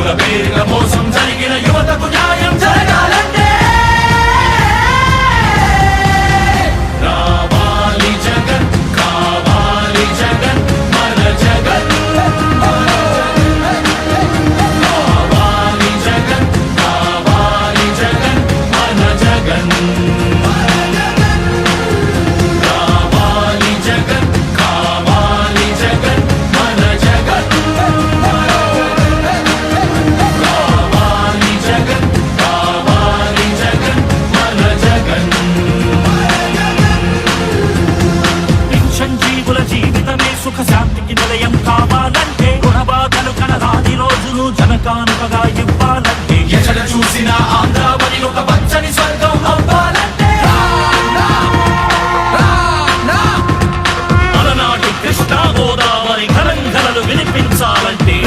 కుల పేరుల మోసం జరిగిన యువతకు న్యాయం జరగాలంటే కానుకగా ఇవ్వాలంటే ఎక్కడ చూసినా ఆంధ్రావని ఒక పచ్చని స్వర్గం అవ్వాలంటే. అలనాటి కృష్ణా గోదావరి కలంకలలు వినిపించాలంటే.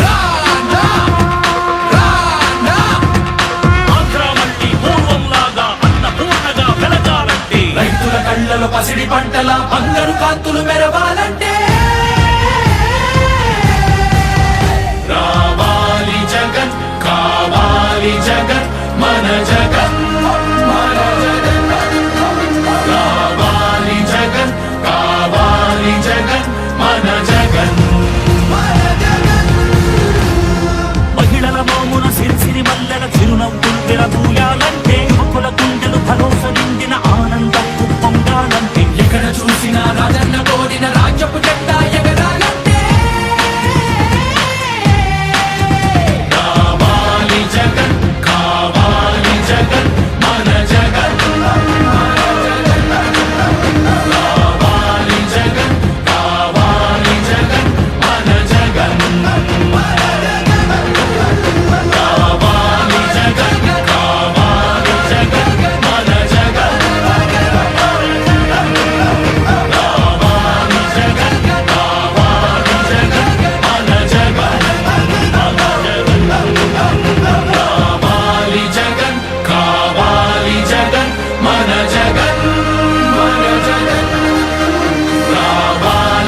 కళ్ళలో పసిడి పంటల బంగారు కాంతులు మెరవాలంటే. జగత్ మన జగ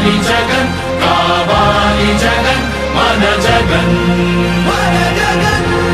కావాలి జగన్ కావాలి జగన్ మన జగన్. మన జగన్.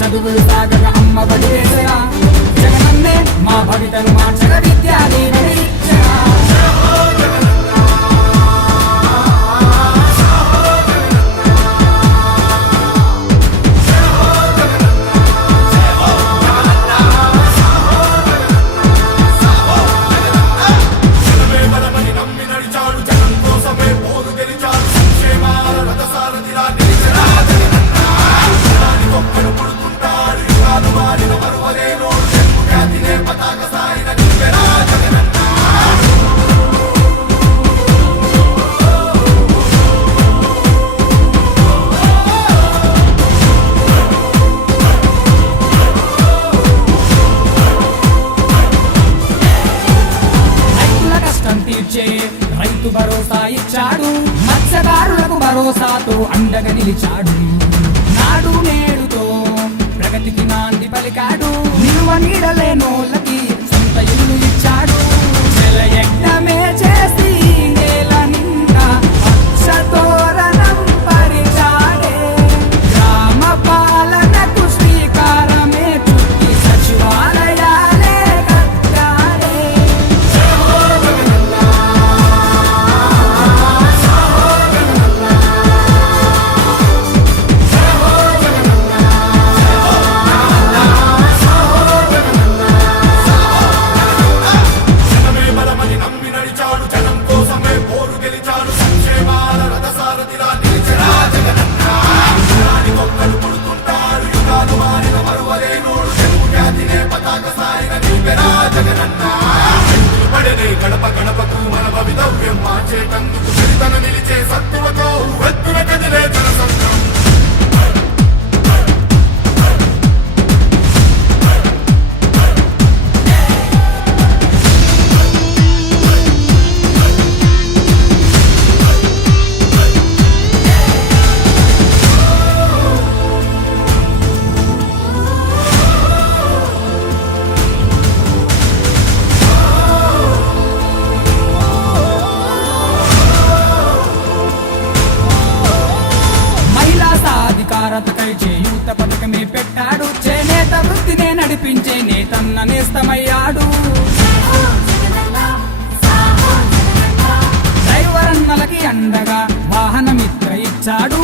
చదువులు సాగక అమ్మ పడివేసరా జగనన్నే మా భవితను మార్చగ విద్యా దీవని నష్టం తీర్చే రైతు భరోసా ఇచ్చాడు. మత్స్యకారులకు భరోసాతో అండగా నిలిచాడు. నాడు నేడుతో ప్రగతికి నాంది పలికాడు. నిలువ నోల భారత్కై చేయూత పథకమే పెట్టాడు. చేనేత వృత్తినే నడిపించే నేతన్న నేస్తమయ్యాడు. డ్రైవర్ అన్నలకి అండగా వాహనమిత్ర ఇచ్చాడు.